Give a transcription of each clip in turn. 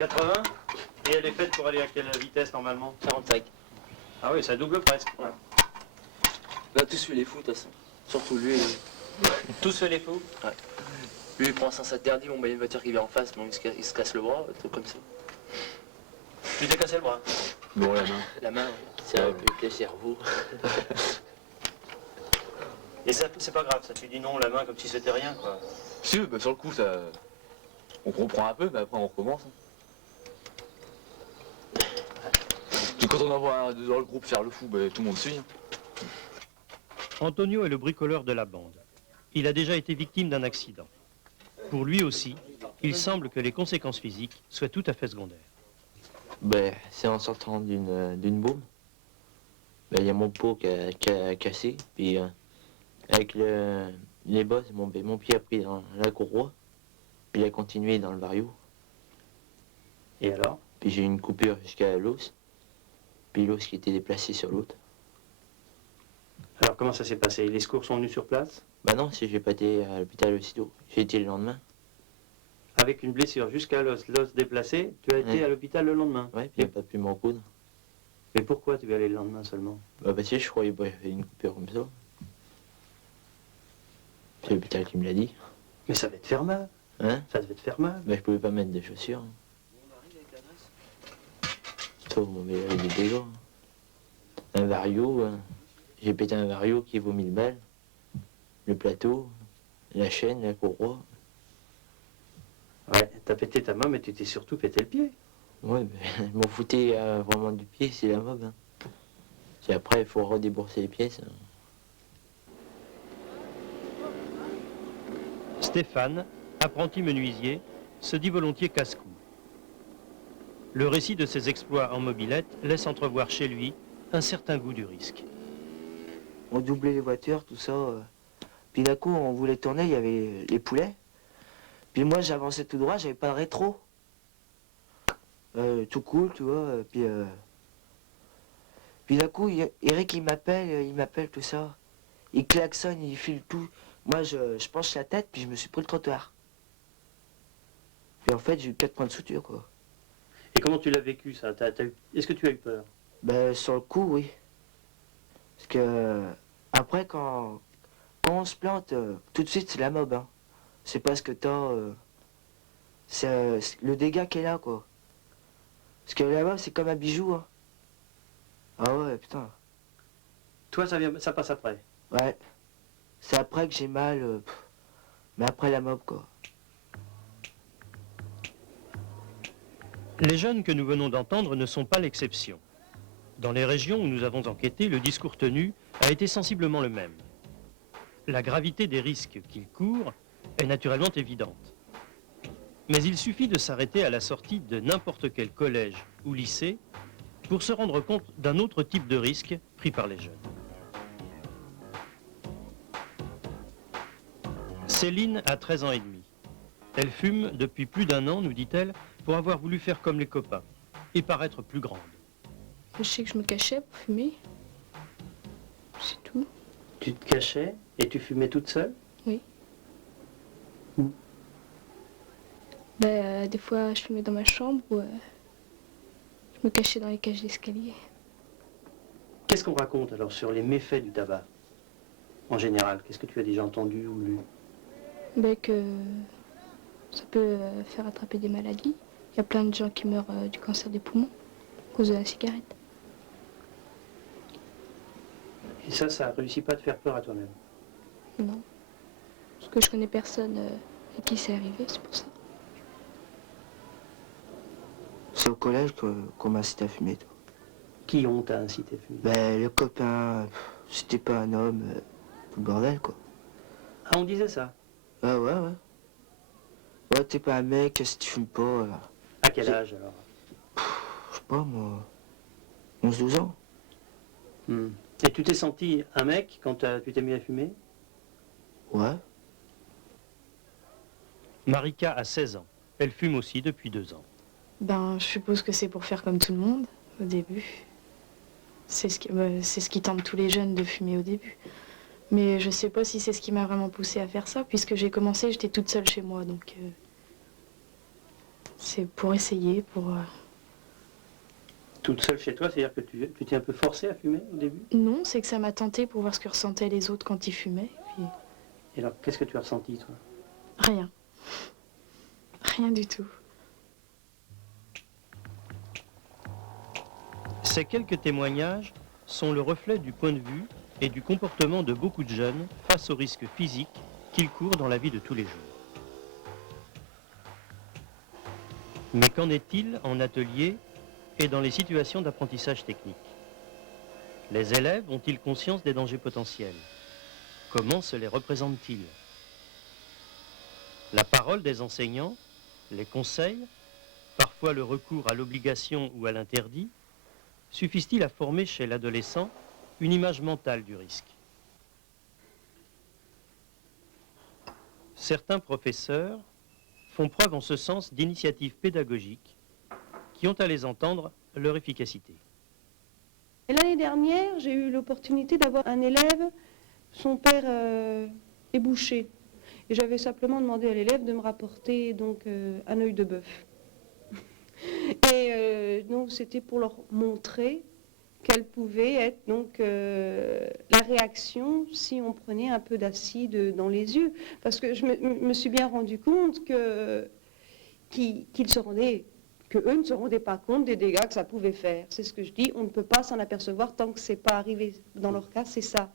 80. Et elle est faite pour aller à quelle vitesse normalement? 45. Ah oui, ça double presque. Ouais. On a tous fait les fous de toute façon. Surtout lui. Tous fait les fous? Ouais. Lui il prend un sens interdit, bon bah il y a une voiture qui vient en face, bon, il se casse le bras, un truc comme ça. Tu t'es cassé le bras? Bon, la main. La main, c'est avec les cerveaux. Et ça, c'est pas grave, ça, tu dis non la main comme si c'était rien, quoi. Si, bah, sur le coup, ça... on comprend un peu, mais après on recommence. Puis quand on envoie un dans le groupe faire le fou, bah, tout le monde suit. Antonio est le bricoleur de la bande. Il a déjà été victime d'un accident. Pour lui aussi, il semble que les conséquences physiques soient tout à fait secondaires. Ben, c'est en sortant d'une boum. Ben, il y a mon pot qui a cassé, puis avec les bosses, mon pied a pris dans la courroie, puis il a continué dans le vario. Et alors? Puis j'ai eu une coupure jusqu'à l'os, puis l'os qui était déplacé sur l'autre. Alors comment ça s'est passé? Les secours sont venus sur place? Bah non, si j'ai pas été à l'hôpital aussitôt, j'ai été le lendemain. Avec une blessure jusqu'à l'os déplacé, tu as été à l'hôpital le lendemain? Ouais, puis il n'a pas pu m'en coudre. Mais pourquoi tu es allé le lendemain seulement? Bah parce que je croyais qu'il y avait une coupure comme ça. C'est l'hôpital qui me l'a dit. Mais ça devait te faire mal. Hein? Ça devait te faire mal. Bah je pouvais pas mettre de chaussures. Sauf mais il y avait des dégâts. Un vario, j'ai pété un vario qui vaut 1000 balles. Le plateau, la chaîne, la courroie. Ouais, t'as pété ta main, mais tu t'es surtout pété le pied. Ouais, ben, m'en foutais vraiment du pied, c'est la mob. Hein. Et après, il faut redébourser les pièces. Stéphane, apprenti menuisier, se dit volontiers casse-cou. Le récit de ses exploits en mobilette laisse entrevoir chez lui un certain goût du risque. On doublait les voitures, tout ça. Puis d'un coup, on voulait tourner, il y avait les poulets. Puis moi, j'avançais tout droit, j'avais pas de rétro. Tout cool, tu vois. Puis d'un coup, Eric, il m'appelle, tout ça. Il klaxonne, il file tout. Moi, je penche la tête, puis je me suis pris le trottoir. Puis en fait, j'ai eu 4 points de suture, quoi. Et comment tu l'as vécu, ça? Est-ce que tu as eu peur? Ben, sur le coup, oui. Parce que, après, quand on se plante, tout de suite, c'est la mob, hein. C'est pas ce que t'as... c'est le dégât qui est là, quoi. Parce que la mob, c'est comme un bijou, hein. Ah ouais, putain. Toi, ça passe après? Ouais. C'est après que j'ai mal, mais après la mob, quoi. Les jeunes que nous venons d'entendre ne sont pas l'exception. Dans les régions où nous avons enquêté, le discours tenu a été sensiblement le même. La gravité des risques qu'ils courent est naturellement évidente. Mais il suffit de s'arrêter à la sortie de n'importe quel collège ou lycée pour se rendre compte d'un autre type de risque pris par les jeunes. Céline a 13 ans et demi. Elle fume depuis plus d'1 an, nous dit-elle, pour avoir voulu faire comme les copains et paraître plus grande. Je sais que je me cachais pour fumer. C'est tout. Tu te cachais et tu fumais toute seule? Oui. Où? Des fois, je fumais dans ma chambre ou je me cachais dans les cages d'escalier. Qu'est-ce qu'on raconte alors sur les méfaits du tabac? En général, qu'est-ce que tu as déjà entendu ou lu? Que ça peut faire attraper des maladies. Il y a plein de gens qui meurent du cancer des poumons à cause de la cigarette. Et ça réussit pas à te faire peur à toi-même? Non. Parce que je connais personne à qui c'est arrivé, c'est pour ça. C'est au collège qu'on m'a incité à fumer, toi. Qui on t'a incité à fumer? Ben, le copain, c'était pas un homme, tout le bordel, quoi. Ah, on disait ça? Ah ouais, ouais. Ouais, t'es pas un mec, si tu fumes pas... À quel âge alors? Je sais pas, moi... 11-12 ans. Et tu t'es senti un mec quand tu t'es mis à fumer? Ouais. Marika a 16 ans. Elle fume aussi depuis 2 ans. Je suppose que c'est pour faire comme tout le monde, au début. C'est ce qui tente tous les jeunes de fumer au début. Mais je sais pas si c'est ce qui m'a vraiment poussée à faire ça, puisque j'ai commencé, j'étais toute seule chez moi, donc... C'est pour essayer, pour... Toute seule chez toi, c'est-à-dire que tu t'es un peu forcée à fumer au début? Non, c'est que ça m'a tenté pour voir ce que ressentaient les autres quand ils fumaient. Puis Et alors, qu'est-ce que tu as ressenti, toi? rien. Rien du tout. Ces quelques témoignages sont le reflet du point de vue et du comportement de beaucoup de jeunes face aux risques physiques qu'ils courent dans la vie de tous les jours. Mais qu'en est-il en atelier et dans les situations d'apprentissage technique? Les élèves ont-ils conscience des dangers potentiels? Comment se les représentent-ils? La parole des enseignants, les conseils, parfois le recours à l'obligation ou à l'interdit, suffisent-ils à former chez l'adolescent une image mentale du risque? Certains professeurs font preuve en ce sens d'initiatives pédagogiques qui ont à les entendre leur efficacité. Et l'année dernière, j'ai eu l'opportunité d'avoir un élève, son père est boucher. Et j'avais simplement demandé à l'élève de me rapporter donc un œil de bœuf. Et donc c'était pour leur montrer quelle pouvait être donc la réaction si on prenait un peu d'acide dans les yeux. Parce que je me suis bien rendu compte qu'eux ne se rendaient pas compte des dégâts que ça pouvait faire. C'est ce que je dis, on ne peut pas s'en apercevoir tant que c'est pas arrivé. Dans leur cas, c'est ça.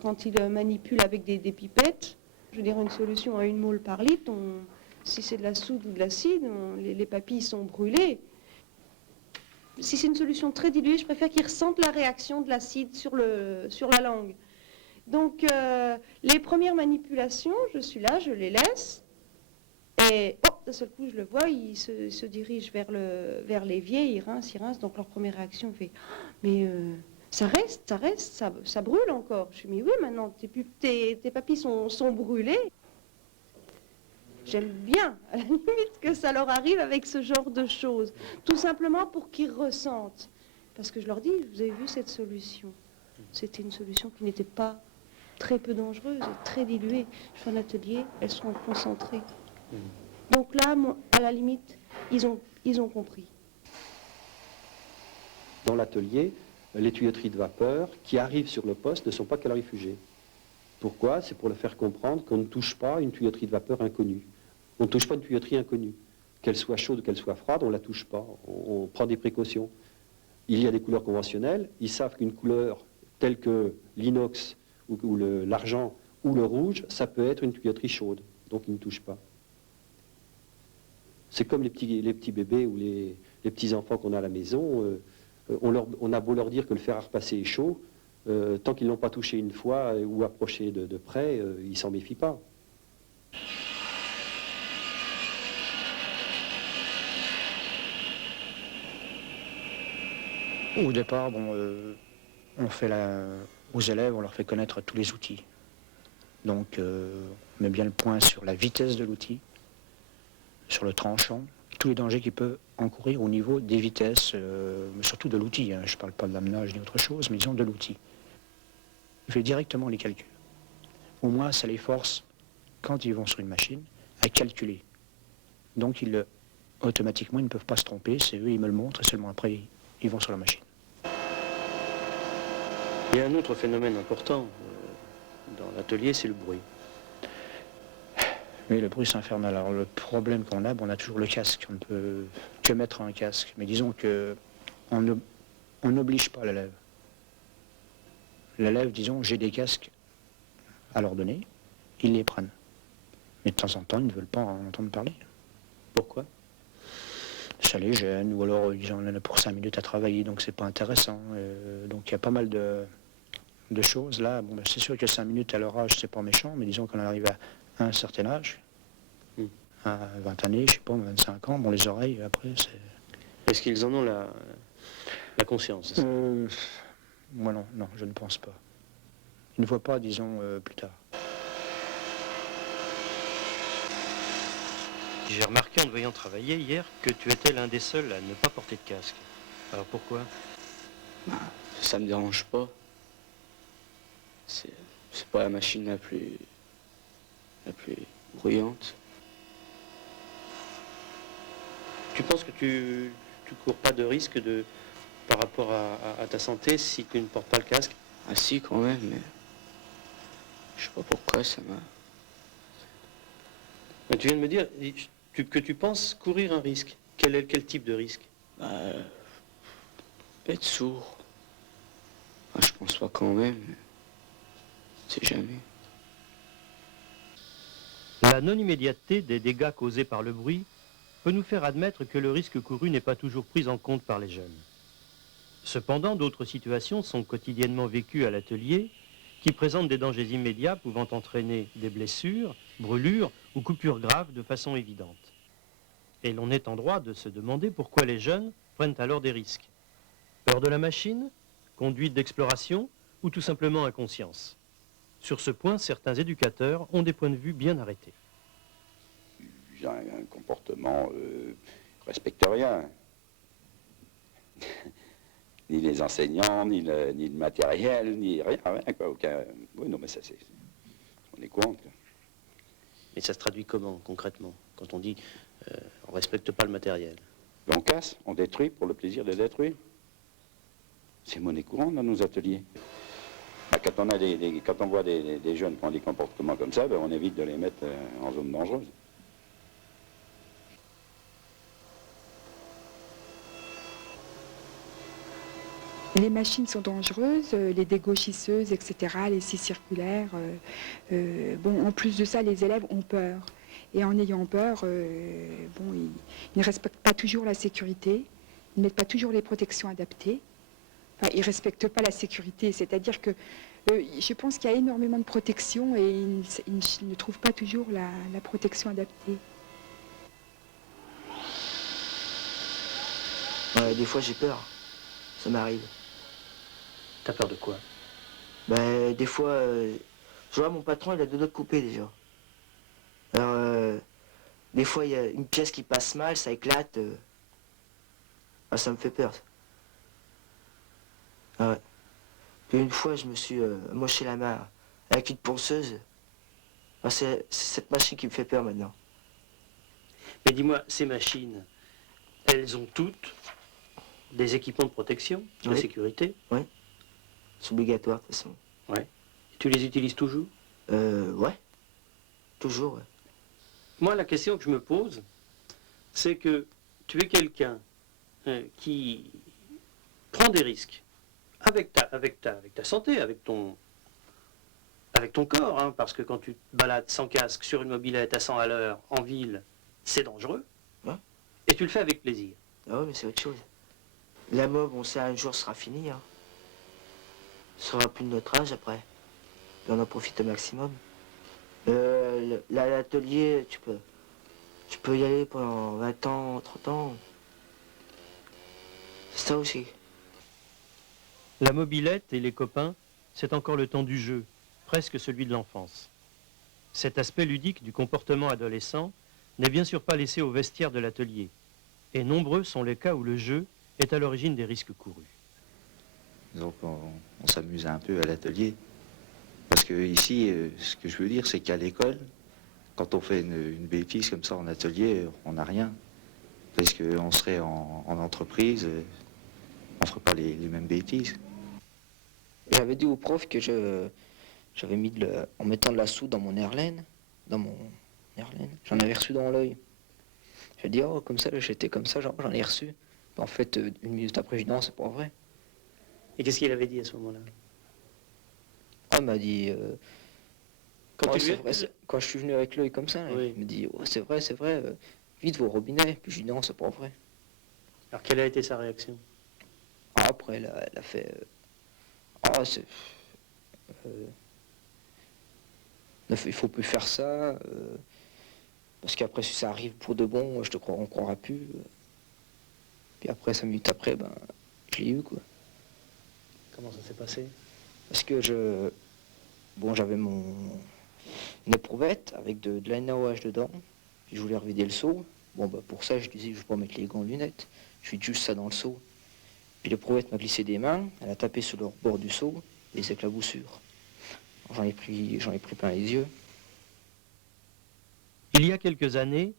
Quand ils manipulent avec des pipettes, je veux dire une solution à 1 mole par litre, si c'est de la soude ou de l'acide, les papilles sont brûlées. Si c'est une solution très diluée, je préfère qu'ils ressentent la réaction de l'acide sur la langue. Donc les premières manipulations, je suis là, je les laisse. Et d'un seul coup, je le vois, il se dirige vers l'évier, il rince. Donc leur première réaction fait « Mais ça reste, ça brûle encore. » Je lui dis « Mais oui, maintenant, tes papilles sont brûlées. » J'aime bien, à la limite, que ça leur arrive avec ce genre de choses. Tout simplement pour qu'ils ressentent. Parce que je leur dis, vous avez vu cette solution. C'était une solution qui n'était pas très peu dangereuse et très diluée. Je fais un atelier, elles sont concentrées. Donc là, à la limite, ils ont compris. Dans l'atelier, les tuyauteries de vapeur qui arrivent sur le poste ne sont pas calorifugées. Pourquoi? C'est pour le faire comprendre qu'on ne touche pas une tuyauterie de vapeur inconnue. On ne touche pas une tuyauterie inconnue. Qu'elle soit chaude ou qu'elle soit froide, on ne la touche pas. On prend des précautions. Il y a des couleurs conventionnelles. Ils savent qu'une couleur telle que l'inox ou l'argent ou le rouge, ça peut être une tuyauterie chaude. Donc ils ne touchent pas. C'est comme les petits bébés ou les petits enfants qu'on a à la maison. On a beau leur dire que le fer à repasser est chaud, tant qu'ils ne l'ont pas touché une fois ou approché de près, ils ne s'en méfient pas. Au départ, on fait aux élèves, on leur fait connaître tous les outils. Donc, on met bien le point sur la vitesse de l'outil, sur le tranchant, tous les dangers qu'il peut encourir au niveau des vitesses, mais surtout de l'outil. Hein. Je ne parle pas de l'amenage ni autre chose, mais disons de l'outil. Il fait directement les calculs. Au moins, ça les force, quand ils vont sur une machine, à calculer. Donc, automatiquement, ils ne peuvent pas se tromper. C'est eux, ils me le montrent, et seulement après, ils vont sur la machine. Il y a un autre phénomène important dans l'atelier, c'est le bruit. Oui, le bruit c'est infernal. Alors le problème qu'on a, on a toujours le casque. On ne peut que mettre un casque. Mais disons que on n'oblige pas l'élève. L'élève, disons, j'ai des casques à leur donner, ils les prennent. Mais de temps en temps, ils ne veulent pas en entendre parler. Pourquoi? Ça les gêne, ou alors ils en ont pour 5 minutes à travailler, donc c'est pas intéressant. Donc il y a pas mal de choses là. Bon, c'est sûr que 5 minutes à leur âge, c'est pas méchant, mais disons qu'on arrive à un certain âge, à 20 années, je sais pas, 25 ans, bon, les oreilles, après, c'est... Est-ce qu'ils en ont la conscience? Moi non, je ne pense pas. Ils ne voient pas, disons, plus tard. J'ai remarqué en te voyant travailler hier que tu étais l'un des seuls à ne pas porter de casque. Alors pourquoi? Ça me dérange pas. C'est pas la machine la plus bruyante. Tu penses que tu cours pas de risque par rapport à ta santé si tu ne portes pas le casque? Ah si, quand même, mais je sais pas pourquoi ça m'a... Mais tu viens de me dire que tu penses courir un risque. Quel type de risque? Être sourd. Je pense pas quand même, mais c'est jamais. La non-immédiateté des dégâts causés par le bruit peut nous faire admettre que le risque couru n'est pas toujours pris en compte par les jeunes. Cependant, d'autres situations sont quotidiennement vécues à l'atelier qui présentent des dangers immédiats pouvant entraîner des blessures, brûlures ou coupures graves de façon évidente. Et l'on est en droit de se demander pourquoi les jeunes prennent alors des risques. Peur de la machine, conduite d'exploration ou tout simplement inconscience. Sur ce point, certains éducateurs ont des points de vue bien arrêtés. Ils ont un comportement respecte rien. Ni les enseignants, ni le matériel, ni rien, quoi. Aucun... Oui, non, mais ça, c'est... On est courant, quoi. Mais ça se traduit comment, concrètement, quand on dit on ne respecte pas le matériel? On casse, on détruit pour le plaisir de détruire. C'est monnaie courante dans nos ateliers. Quand on voit des jeunes qui ont des comportements comme ça, on évite de les mettre en zone dangereuse. Les machines sont dangereuses, les dégauchisseuses, etc., les scies circulaires. En plus de ça, les élèves ont peur. Et en ayant peur, ils ne respectent pas toujours la sécurité, ils ne mettent pas toujours les protections adaptées. Enfin, ils ne respectent pas la sécurité, c'est-à-dire que je pense qu'il y a énormément de protection et ils ne trouvent pas toujours la protection adaptée. Des fois j'ai peur, ça m'arrive. T'as peur de quoi? Des fois, je vois mon patron, il a deux doigts de couper déjà. Alors, des fois, il y a une pièce qui passe mal, ça éclate. Ça me fait peur. Ah ouais. Puis une fois, je me suis moché la main avec une ponceuse. C'est cette machine qui me fait peur maintenant. Mais dis-moi, ces machines, elles ont toutes des équipements de protection, de sécurité? Oui. C'est obligatoire, de toute façon. Ouais. Et tu les utilises toujours? Ouais. Toujours, ouais. Moi, la question que je me pose, c'est que tu es quelqu'un qui prend des risques avec ta santé, avec ton corps, hein, parce que quand tu te balades sans casque sur une mobilette à 100 à l'heure en ville, c'est dangereux. Ouais. Et tu le fais avec plaisir. Ah ouais, mais c'est autre chose. La mob, on sait, un jour sera fini. Hein. Ce sera plus de notre âge après. Et on en profite au maximum. L'atelier, tu peux y aller pendant 20 ans, 30 ans. C'est ça aussi. La mobilette et les copains, c'est encore le temps du jeu, presque celui de l'enfance. Cet aspect ludique du comportement adolescent n'est bien sûr pas laissé au vestiaire de l'atelier. Et nombreux sont les cas où le jeu est à l'origine des risques courus. Donc on s'amuse un peu à l'atelier. Parce que ici, ce que je veux dire, c'est qu'à l'école, quand on fait une bêtise comme ça en atelier, on n'a rien. Parce qu'on serait en entreprise, on ne ferait pas les mêmes bêtises. J'avais dit au prof que j'avais mis en mettant de la soude dans mon Erlen, j'en avais reçu dans l'œil. J'ai dit, oh, comme ça, j'étais comme ça, genre, j'en ai reçu. En fait, une minute après, j'ai dit, non, c'est pas vrai. Et qu'est-ce qu'il avait dit à ce moment-là? Il m'a dit, quand je suis venu avec l'œil comme ça, oui. Il me dit, oh, c'est vrai, vite vos robinets. Puis je dis, non, c'est pas vrai. Alors quelle a été sa réaction? Après, elle a fait, il faut plus faire ça, parce qu'après, si ça arrive pour de bon, on croira plus. Puis après, 5 minutes après, je l'ai eu, quoi. Comment ça s'est passé? Parce que j'avais une éprouvette avec de la NaOH dedans, puis je voulais revider le seau. Pour ça, je disais, je vais pas mettre les gants lunettes, je fais juste ça dans le seau. Puis l'éprouvette m'a glissé des mains, elle a tapé sur le bord du seau, et les éclaboussures. J'en ai pris plein les yeux. Il y a quelques années,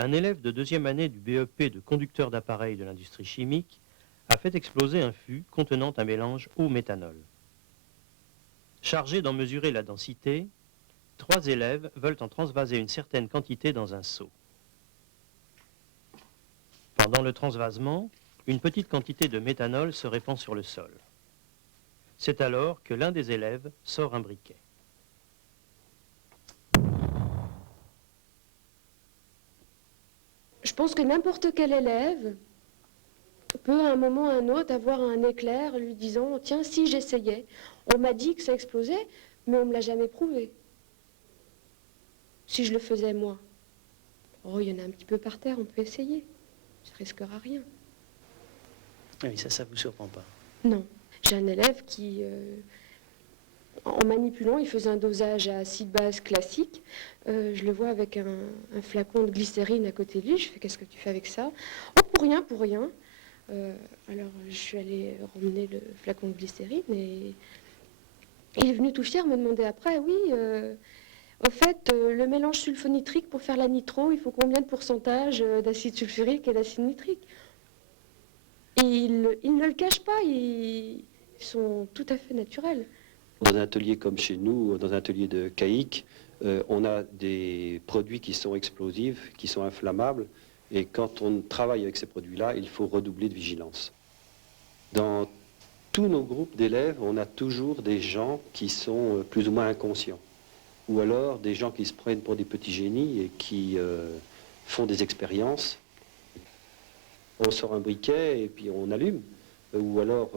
un élève de deuxième année du BEP de conducteur d'appareils de l'industrie chimique a fait exploser un fût contenant un mélange eau-méthanol. Chargés d'en mesurer la densité, 3 élèves veulent en transvaser une certaine quantité dans un seau. Pendant le transvasement, une petite quantité de méthanol se répand sur le sol. C'est alors que l'un des élèves sort un briquet. Je pense que n'importe quel élève peut à un moment ou à un autre avoir un éclair lui disant « Tiens, si j'essayais, on m'a dit que ça explosait, mais on ne me l'a jamais prouvé. Si je le faisais moi, oh, il y en a un petit peu par terre, on peut essayer. Ça ne risquera rien. » Oui, ça vous surprend pas. Non. J'ai un élève qui, en manipulant, il faisait un dosage à acide base classique. Je le vois avec un flacon de glycérine à côté de lui. Je fais « Qu'est-ce que tu fais avec ça ?»« Oh, pour rien, pour rien. » Alors, je suis allée ramener le flacon de glycérine et il est venu tout fier me demander après, oui, au fait, le mélange sulfonitrique pour faire la nitro, il faut combien de pourcentage d'acide sulfurique et d'acide nitrique? Et ils ne le cachent pas, ils sont tout à fait naturels. Dans un atelier comme chez nous, dans un atelier de CAIC, on a des produits qui sont explosifs, qui sont inflammables, et quand on travaille avec ces produits-là, il faut redoubler de vigilance. Dans tous nos groupes d'élèves, on a toujours des gens qui sont plus ou moins inconscients, ou alors des gens qui se prennent pour des petits génies et qui font des expériences. On sort un briquet et puis on allume, ou alors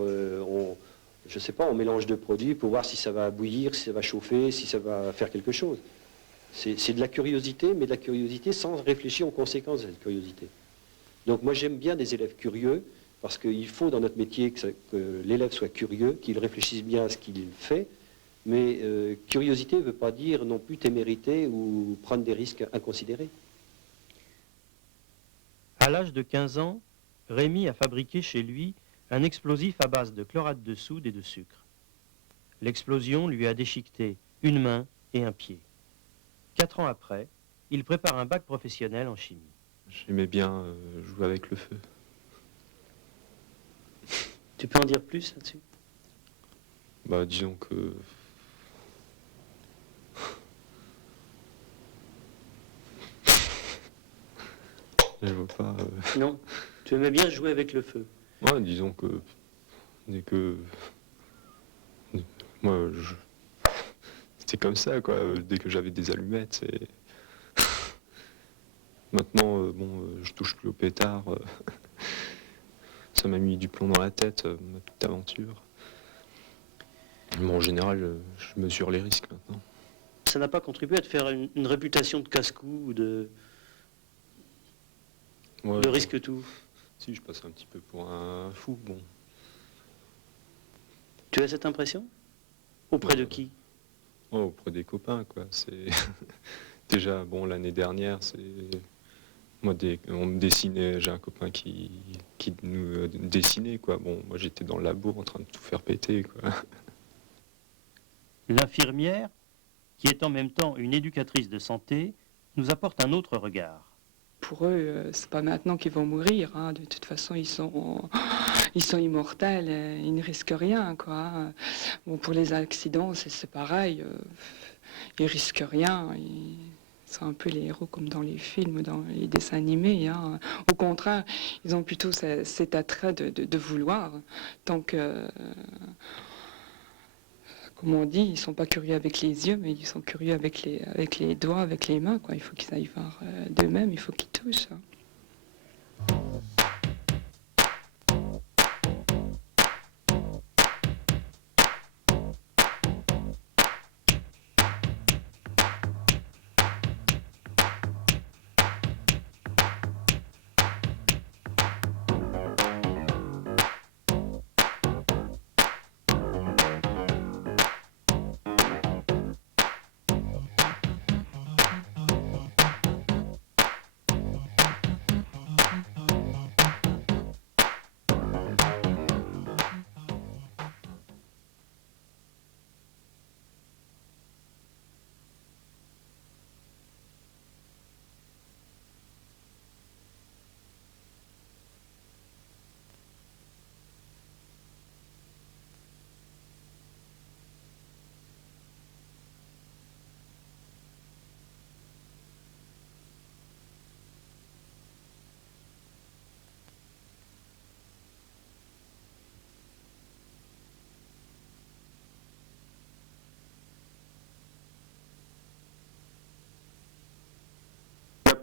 je sais pas, on mélange deux produits pour voir si ça va bouillir, si ça va chauffer, si ça va faire quelque chose. C'est de la curiosité, mais de la curiosité sans réfléchir aux conséquences de cette curiosité. Donc moi j'aime bien des élèves curieux, parce qu'il faut dans notre métier que l'élève soit curieux, qu'il réfléchisse bien à ce qu'il fait, mais curiosité ne veut pas dire non plus témérité ou prendre des risques inconsidérés. À l'âge de 15 ans, Rémi a fabriqué chez lui un explosif à base de chlorate de soude et de sucre. L'explosion lui a déchiqueté une main et un pied. 4 ans après, il prépare un bac professionnel en chimie. J'aimais bien jouer avec le feu. Tu peux en dire plus là-dessus? Bah disons que... Je vois pas... Non, tu aimais bien jouer avec le feu. Ouais, disons que... Dès que... Moi, c'était comme ça, quoi. Dès que j'avais des allumettes, c'est... Maintenant, bon, je touche plus au pétard. Ça m'a mis du plomb dans la tête, ma petite aventure. Mais en général, je mesure les risques maintenant. Ça n'a pas contribué à te faire une réputation de casse-cou ou de risque tout? Si, je passe un petit peu pour un fou, bon. Tu as cette impression? Auprès de qui? Oh, auprès des copains, quoi. C'est déjà, bon, l'année dernière, c'est... Moi, on me dessinait, j'ai un copain qui nous dessinait, quoi. Bon, moi, j'étais dans le labo en train de tout faire péter, quoi. L'infirmière, qui est en même temps une éducatrice de santé, nous apporte un autre regard. Pour eux, c'est pas maintenant qu'ils vont mourir, hein. De toute façon, ils sont immortels, ils ne risquent rien, quoi. Bon, pour les accidents, c'est pareil, ils risquent rien. Ils sont un peu les héros comme dans les films, dans les dessins animés, hein. Au contraire, ils ont plutôt cet attrait de vouloir, tant que... Comme on dit, ils ne sont pas curieux avec les yeux, mais ils sont curieux avec les doigts, avec les mains, quoi. Il faut qu'ils aillent voir d'eux-mêmes, il faut qu'ils touchent.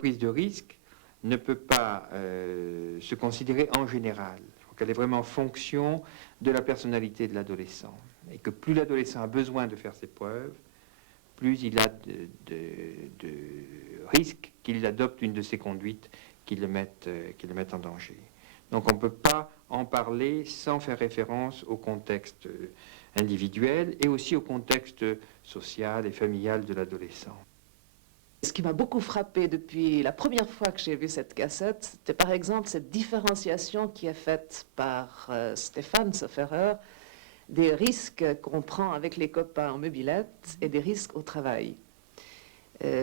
prise de risque ne peut pas se considérer en général. Il faut qu'elle est vraiment en fonction de la personnalité de l'adolescent. Et que plus l'adolescent a besoin de faire ses preuves, plus il a de risques qu'il adopte une de ces conduites qui le mettent en danger. Donc on ne peut pas en parler sans faire référence au contexte individuel et aussi au contexte social et familial de l'adolescent. Ce qui m'a beaucoup frappé depuis la première fois que j'ai vu cette cassette, c'était par exemple cette différenciation qui est faite par Stéphane Sofferer des risques qu'on prend avec les copains en mobilette et des risques au travail.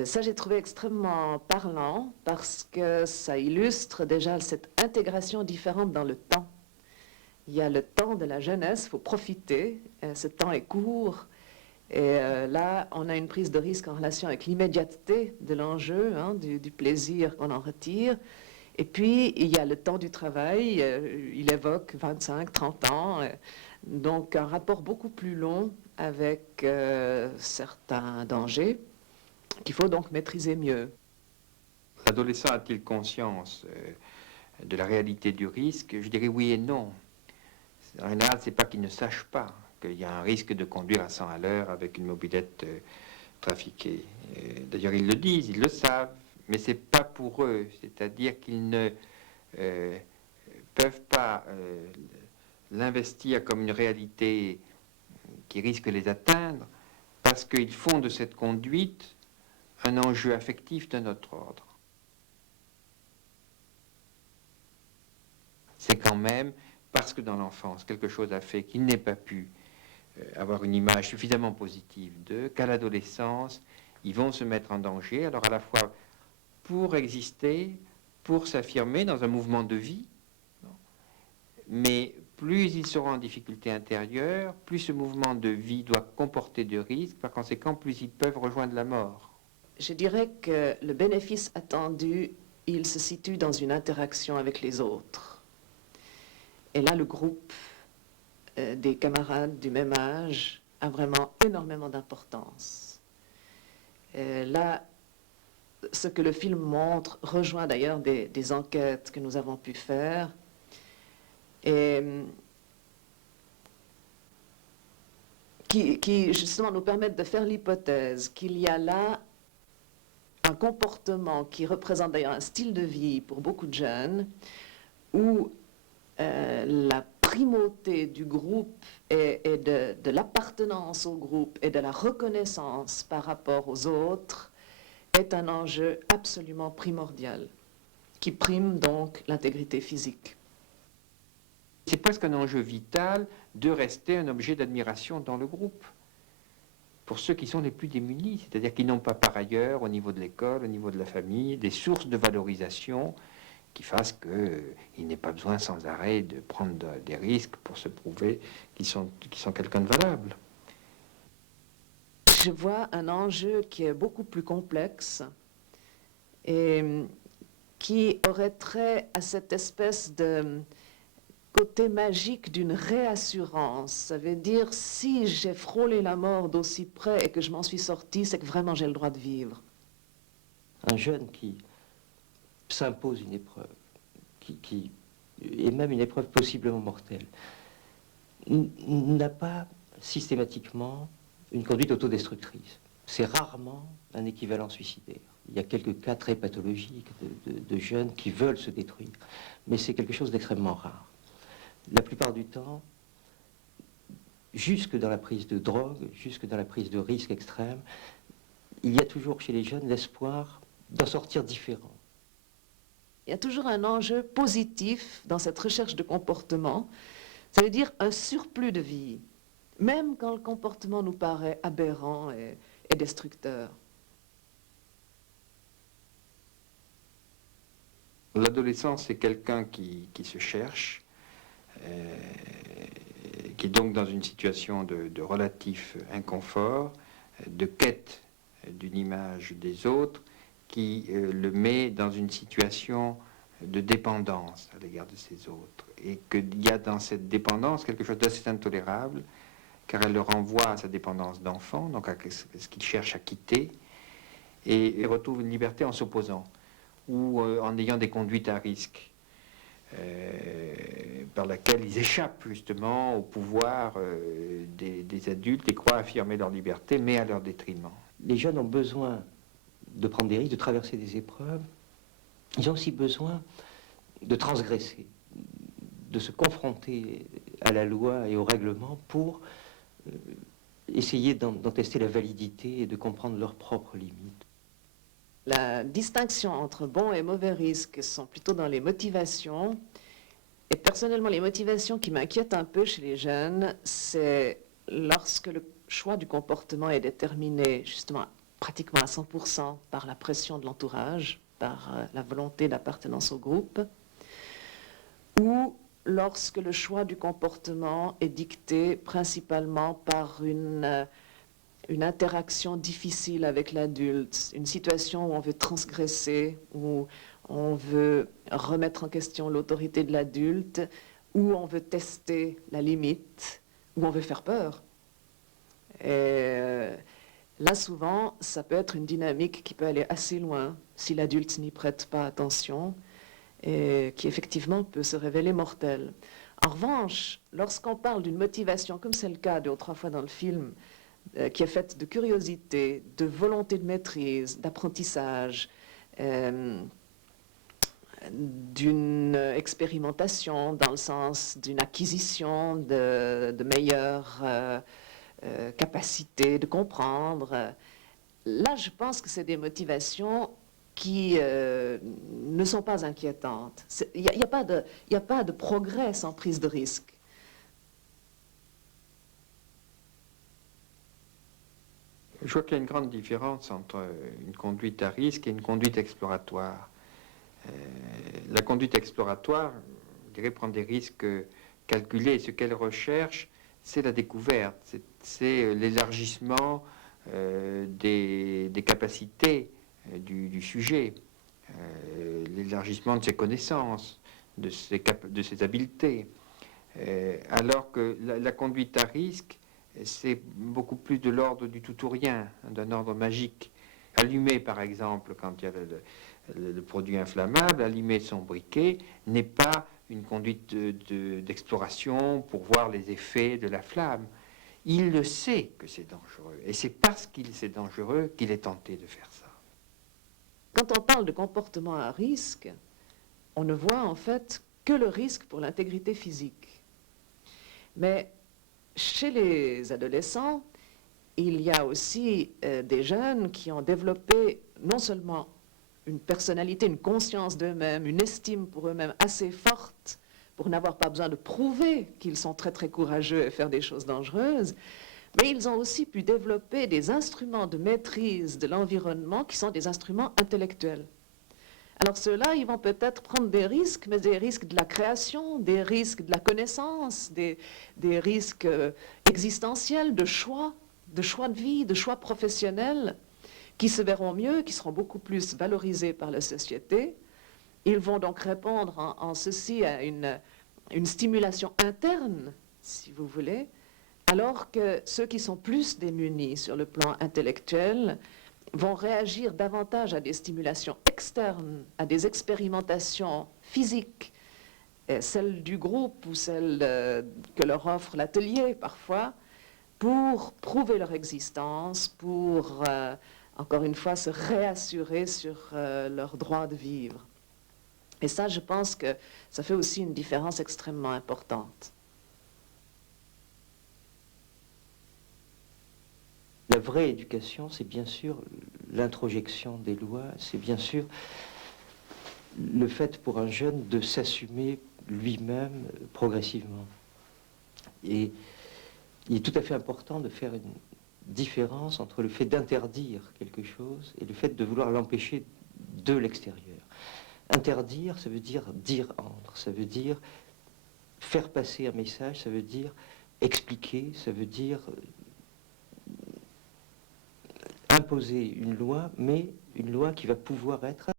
Ça, j'ai trouvé extrêmement parlant parce que ça illustre déjà cette intégration différente dans le temps. Il y a le temps de la jeunesse, il faut profiter, ce temps est court. Et là, on a une prise de risque en relation avec l'immédiateté de l'enjeu, hein, du plaisir qu'on en retire. Et puis, il y a le temps du travail, il évoque 25, 30 ans, donc un rapport beaucoup plus long avec certains dangers qu'il faut donc maîtriser mieux. L'adolescent a-t-il conscience de la réalité du risque? Je dirais oui et non. En général, ce n'est pas qu'il ne sache pas qu'il y a un risque de conduire à 100 à l'heure avec une mobilette trafiquée. D'ailleurs, ils le disent, ils le savent, mais ce n'est pas pour eux. C'est-à-dire qu'ils ne peuvent pas l'investir comme une réalité qui risque de les atteindre parce qu'ils font de cette conduite un enjeu affectif d'un autre ordre. C'est quand même parce que dans l'enfance, quelque chose a fait qu'il n'ait pas pu avoir une image suffisamment positive d'eux, qu'à l'adolescence, ils vont se mettre en danger, alors à la fois pour exister, pour s'affirmer dans un mouvement de vie, mais plus ils seront en difficulté intérieure, plus ce mouvement de vie doit comporter de risques, par conséquent, plus ils peuvent rejoindre la mort. Je dirais que le bénéfice attendu, il se situe dans une interaction avec les autres. Et là, le groupe des camarades du même âge a vraiment énormément d'importance. Là, ce que le film montre rejoint d'ailleurs des enquêtes que nous avons pu faire. Et qui justement nous permettent de faire l'hypothèse qu'il y a là un comportement qui représente d'ailleurs un style de vie pour beaucoup de jeunes, où la primauté du groupe et de l'appartenance au groupe et de la reconnaissance par rapport aux autres est un enjeu absolument primordial, qui prime donc l'intégrité physique. C'est presque un enjeu vital de rester un objet d'admiration dans le groupe, pour ceux qui sont les plus démunis, c'est-à-dire qui n'ont pas par ailleurs, au niveau de l'école, au niveau de la famille, des sources de valorisation qui fassent qu'il n'est pas besoin sans arrêt de prendre des risques pour se prouver qu'ils sont quelqu'un de valable. Je vois un enjeu qui est beaucoup plus complexe et qui aurait trait à cette espèce de côté magique d'une réassurance. Ça veut dire, si j'ai frôlé la mort d'aussi près et que je m'en suis sorti, c'est que vraiment j'ai le droit de vivre. Un jeune qui s'impose une épreuve, et même une épreuve possiblement mortelle, n'a pas systématiquement une conduite autodestructrice. C'est rarement un équivalent suicidaire. Il y a quelques cas très pathologiques de jeunes qui veulent se détruire, mais c'est quelque chose d'extrêmement rare. La plupart du temps, jusque dans la prise de drogue, jusque dans la prise de risques extrêmes, il y a toujours chez les jeunes l'espoir d'en sortir différent. Il y a toujours un enjeu positif dans cette recherche de comportement, ça veut dire un surplus de vie, même quand le comportement nous paraît aberrant et destructeur. L'adolescent, c'est quelqu'un qui se cherche, qui est donc dans une situation de relatif inconfort, de quête d'une image des autres, qui le met dans une situation de dépendance à l'égard de ces autres. Et qu'il y a dans cette dépendance quelque chose d'assez intolérable, car elle le renvoie à sa dépendance d'enfant, donc à ce qu'il cherche à quitter, et il retrouve une liberté en s'opposant. ou en ayant des conduites à risque, par laquelle ils échappent justement au pouvoir des adultes et croient affirmer leur liberté, mais à leur détriment. Les jeunes ont besoin de prendre des risques, de traverser des épreuves. Ils ont aussi besoin de transgresser, de se confronter à la loi et au règlement pour essayer d'en tester la validité et de comprendre leurs propres limites. La distinction entre bons et mauvais risques sont plutôt dans les motivations. Et personnellement, les motivations qui m'inquiètent un peu chez les jeunes, c'est lorsque le choix du comportement est déterminé justement pratiquement à 100% par la pression de l'entourage, par la volonté d'appartenance au groupe, ou lorsque le choix du comportement est dicté principalement par une interaction difficile avec l'adulte, une situation où on veut transgresser, où on veut remettre en question l'autorité de l'adulte, où on veut tester la limite, où on veut faire peur. Et là, souvent, ça peut être une dynamique qui peut aller assez loin si l'adulte n'y prête pas attention et qui effectivement peut se révéler mortelle. En revanche, lorsqu'on parle d'une motivation, comme c'est le cas 2 ou 3 fois dans le film, qui est faite de curiosité, de volonté de maîtrise, d'apprentissage, d'une expérimentation dans le sens d'une acquisition de meilleures capacités de comprendre. Là, je pense que c'est des motivations qui ne sont pas inquiétantes. Il n'y a pas de progrès sans prise de risque. Je vois qu'il y a une grande différence entre une conduite à risque et une conduite exploratoire. La conduite exploratoire, je dirais, prend des risques calculés. Et ce qu'elle recherche, c'est la découverte, c'est l'élargissement des capacités du sujet, l'élargissement de ses connaissances, de ses habiletés. Alors que la conduite à risque, c'est beaucoup plus de l'ordre du tout ou rien, d'un ordre magique. Allumer, par exemple, quand il y a le produit inflammable, allumer son briquet n'est pas une conduite d'exploration pour voir les effets de la flamme. Il le sait que c'est dangereux, et c'est parce qu'il sait dangereux qu'il est tenté de faire ça. Quand on parle de comportement à risque, on ne voit en fait que le risque pour l'intégrité physique. Mais chez les adolescents, il y a aussi des jeunes qui ont développé non seulement une personnalité, une conscience d'eux-mêmes, une estime pour eux-mêmes assez forte pour n'avoir pas besoin de prouver qu'ils sont très très courageux et faire des choses dangereuses, mais ils ont aussi pu développer des instruments de maîtrise de l'environnement qui sont des instruments intellectuels. Alors ceux-là, ils vont peut-être prendre des risques, mais des risques de la création, des risques de la connaissance, des risques existentiels, de choix de vie, de choix professionnels, qui se verront mieux, qui seront beaucoup plus valorisés par la société. Ils vont donc répondre en ceci à une stimulation interne, si vous voulez, alors que ceux qui sont plus démunis sur le plan intellectuel vont réagir davantage à des stimulations externes, à des expérimentations physiques, celles du groupe ou celles que leur offre l'atelier parfois, pour prouver leur existence, pour, encore une fois, se réassurer sur leur droit de vivre. Et ça, je pense que ça fait aussi une différence extrêmement importante. La vraie éducation, c'est bien sûr l'introjection des lois, c'est bien sûr le fait pour un jeune de s'assumer lui-même progressivement. Et il est tout à fait important de faire une différence entre le fait d'interdire quelque chose et le fait de vouloir l'empêcher de l'extérieur. Interdire, ça veut dire dire entre, ça veut dire faire passer un message, ça veut dire expliquer, ça veut dire imposer une loi, mais une loi qui va pouvoir être